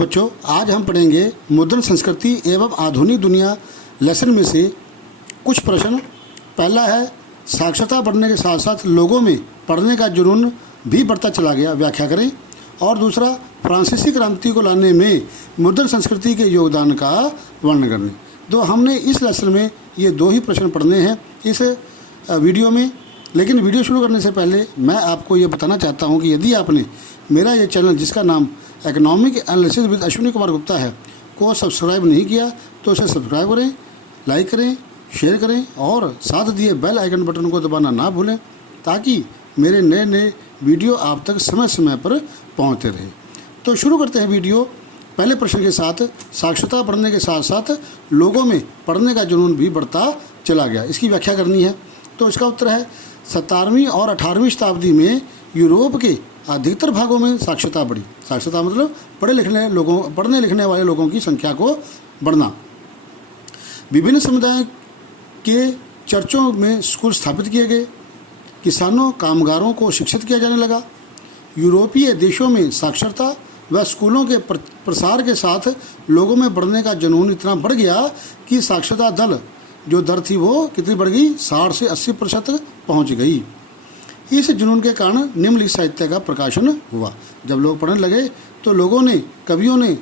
बच्चों, आज हम पढ़ेंगे मुद्रण संस्कृति एवं आधुनिक दुनिया लेसन में से कुछ प्रश्न। पहला है, साक्षरता बढ़ने के साथ साथ लोगों में पढ़ने का जुनून भी बढ़ता चला गया, व्याख्या करें। और दूसरा, फ्रांसीसी क्रांति को लाने में मुद्रण संस्कृति के योगदान का वर्णन करें। तो हमने इस लेसन में ये दो ही प्रश्न पढ़ने हैं इस वीडियो में। लेकिन वीडियो शुरू करने से पहले मैं आपको ये बताना चाहता हूँ कि यदि आपने मेरा ये चैनल, जिसका नाम economic analysis with Ashwini Kumar Gupta है, को सब्सक्राइब नहीं किया तो उसे सब्सक्राइब करें, लाइक करें, शेयर करें और साथ दिए बेल आइकन बटन को दबाना ना भूलें, ताकि मेरे नए नए वीडियो आप तक समय समय पर पहुंचते रहे। तो शुरू करते हैं वीडियो पहले प्रश्न के साथ। साक्षरता बढ़ने के साथ साथ लोगों में पढ़ने का जुनून भी बढ़ता चला गया, इसकी व्याख्या करनी है। तो इसका उत्तर है, 17वीं और 18वीं शताब्दी में यूरोप के अधिकतर भागों में साक्षरता बढ़ी। साक्षरता मतलब पढ़ने लिखने वाले लोगों की संख्या को बढ़ना। विभिन्न समुदायों के चर्चों में स्कूल स्थापित किए गए, किसानों कामगारों को शिक्षित किया जाने लगा। यूरोपीय देशों में साक्षरता व स्कूलों के प्रसार के साथ लोगों में बढ़ने का जुनून इतना बढ़ गया कि साक्षरता दर थी वो कितनी बढ़ गई, 60 से 80% तक पहुँच गई। इस जुनून के कारण निम्नलिखित साहित्य का प्रकाशन हुआ। जब लोग पढ़ने लगे तो लोगों ने, कवियों ने,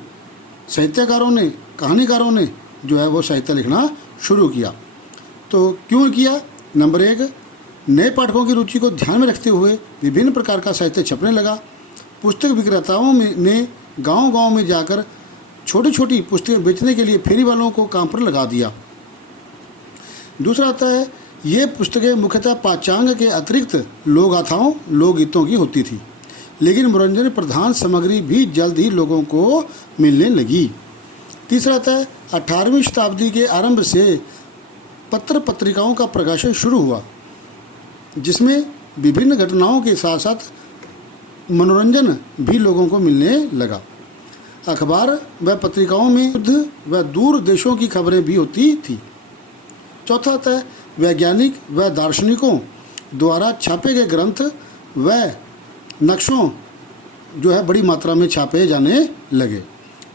साहित्यकारों ने, कहानीकारों ने जो है वो साहित्य लिखना शुरू किया। तो क्यों किया? नंबर 1, नए पाठकों की रुचि को ध्यान में रखते हुए विभिन्न प्रकार का साहित्य छपने लगा। पुस्तक विक्रेताओं ने गांव-गांव में जाकर छोटी छोटी पुस्तकें बेचने के लिए फेरी वालों को काम पर लगा दिया। दूसरा आता है, ये पुस्तकें मुख्यतः पाठ्यांक के अतिरिक्त लोकगाथाओं, लोकगीतों की होती थी, लेकिन मनोरंजन प्रधान सामग्री भी जल्द ही लोगों को मिलने लगी। तीसरा आता है, 18वीं शताब्दी के आरंभ से पत्र पत्रिकाओं का प्रकाशन शुरू हुआ, जिसमें विभिन्न घटनाओं के साथ साथ मनोरंजन भी लोगों को मिलने लगा। अखबार व पत्रिकाओं में युद्ध व दूर देशों की खबरें भी होती थी। चौथा आता है, वैज्ञानिक व दार्शनिकों द्वारा छापे गए ग्रंथ व नक्शों जो है बड़ी मात्रा में छापे जाने लगे।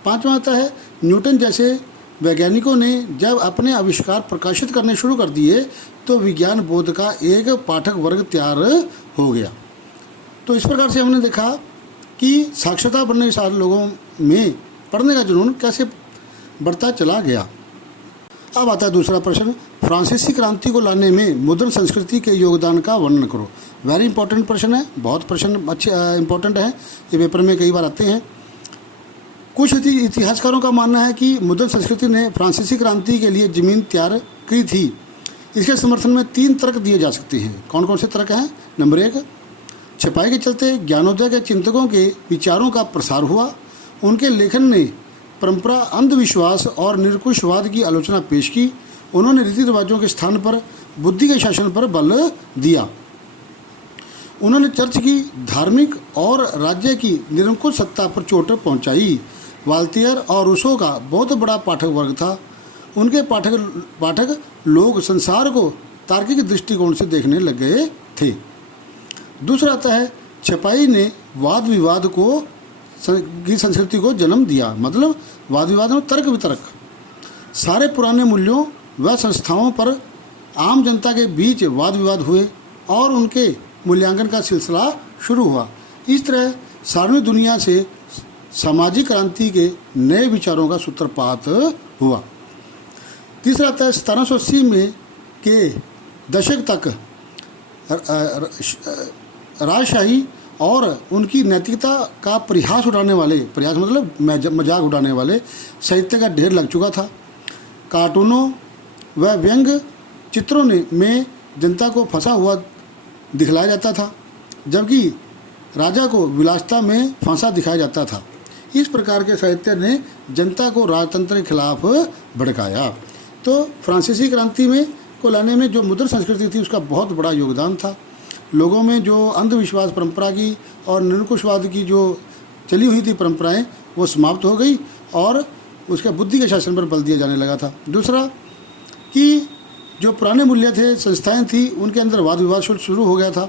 पांचवा आता है, न्यूटन जैसे वैज्ञानिकों ने जब अपने आविष्कार प्रकाशित करने शुरू कर दिए तो विज्ञान बोध का एक पाठक वर्ग तैयार हो गया। तो इस प्रकार से हमने देखा कि साक्षरता बढ़ने के साथ लोगों में पढ़ने का जुनून कैसे बढ़ता चला गया। अब आता है दूसरा प्रश्न, फ्रांसीसी क्रांति को लाने में मुद्रण संस्कृति के योगदान का वर्णन करो। वेरी इंपॉर्टेंट प्रश्न है, बहुत प्रश्न अच्छे इंपॉर्टेंट है, ये पेपर में कई बार आते हैं। कुछ इतिहासकारों का मानना है कि मुद्रण संस्कृति ने फ्रांसीसी क्रांति के लिए जमीन तैयार की थी। इसके समर्थन में 3 तर्क दिए जा सकते हैं। कौन कौन से तर्क हैं? नंबर 1, छपाई के चलते ज्ञानोदय के चिंतकों के विचारों का प्रसार हुआ। उनके लेखन ने परंपरा, अंधविश्वास और निरंकुशवाद की आलोचना पेश की। उन्होंने रीति रिवाजों के स्थान पर बुद्धि के शासन पर बल दिया। उन्होंने चर्च की धार्मिक और राज्य की निरंकुश सत्ता पर चोट पहुंचाई। वाल्टियर और रूसो का बहुत बड़ा पाठक वर्ग था। उनके पाठक लोग संसार को तार्किक दृष्टिकोण से देखने लग गए थे। दूसरा आता है, छपाई ने वाद विवाद की संस्कृति को जन्म दिया। मतलब वाद विवाद में तर्क वितर्क, सारे पुराने मूल्यों व संस्थाओं पर आम जनता के बीच वाद विवाद हुए और उनके मूल्यांकन का सिलसिला शुरू हुआ। इस तरह सार्वजनिक दुनिया से सामाजिक क्रांति के नए विचारों का सूत्रपात हुआ। तीसरा आता है, 1780 में के दशक तक राजशाही और उनकी नैतिकता का प्रयास मतलब मजाक उड़ाने वाले साहित्य का ढेर लग चुका था। कार्टूनों व व्यंग चित्रों में जनता को फंसा हुआ दिखलाया जाता था, जबकि राजा को विलासिता में फंसा दिखाया जाता था। इस प्रकार के साहित्य ने जनता को राजतंत्र के खिलाफ भड़काया। तो फ्रांसीसी क्रांति को लाने में जो मुद्रण संस्कृति थी उसका बहुत बड़ा योगदान था। लोगों में जो अंधविश्वास परंपरा की और निरंकुशवाद की जो चली हुई थी परंपराएं, वो समाप्त हो गई और उसके बुद्धि के शासन पर बल दिया जाने लगा था। दूसरा कि जो पुराने मूल्य थे, संस्थाएं थी, उनके अंदर वाद विवाद शुरू हो गया था।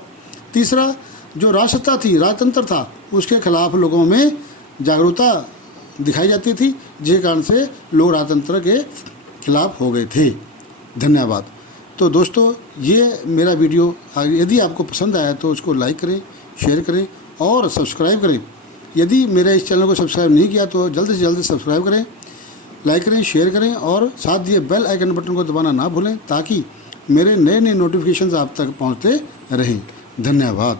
तीसरा, जो राजसत्ता थी, राजतंत्र था, उसके खिलाफ लोगों में जागरूकता दिखाई जाती थी, जिस कारण से लोग राजतंत्र के खिलाफ हो गए थे। धन्यवाद। तो दोस्तों, ये मेरा वीडियो यदि आपको पसंद आया तो उसको लाइक करें, शेयर करें और सब्सक्राइब करें। यदि मेरे इस चैनल को सब्सक्राइब नहीं किया तो जल्द से जल्द सब्सक्राइब करें, लाइक करें, शेयर करें और साथ दिए बेल आइकन बटन को दबाना ना भूलें, ताकि मेरे नए नए नोटिफिकेशंस आप तक पहुंचते रहें। धन्यवाद।